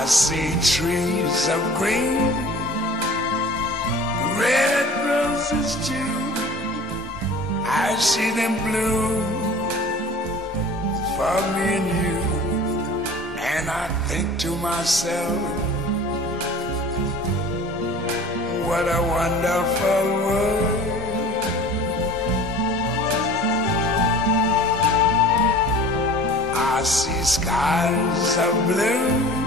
I see trees of green, red roses too. I see them bloom for me and you. And I think to myself, what a wonderful world. I see skies of blue,